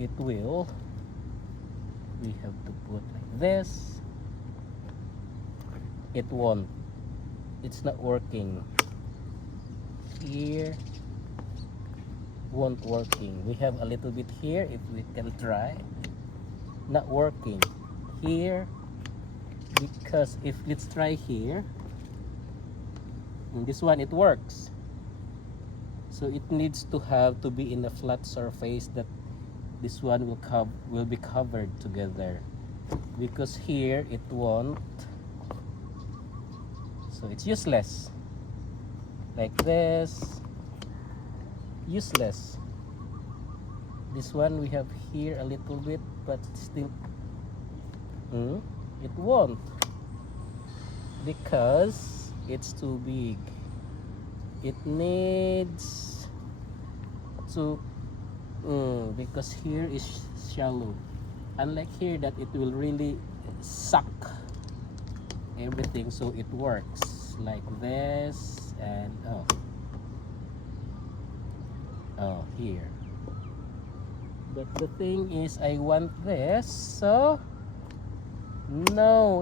it will, we have to put like this. It won't, it's not working here, won't working. We have a little bit here, if we can try, not working here, because if let's try here, in this one it works. So it needs to have to be in a flat surface that this one will be covered together, because here it won't, so it's useless. Like this, useless. This one we have here a little bit, but still it won't, because it's too big. It needs to because here is shallow, unlike here that it will really suck everything. So it works like this, and here. But the thing is, I want this, so no,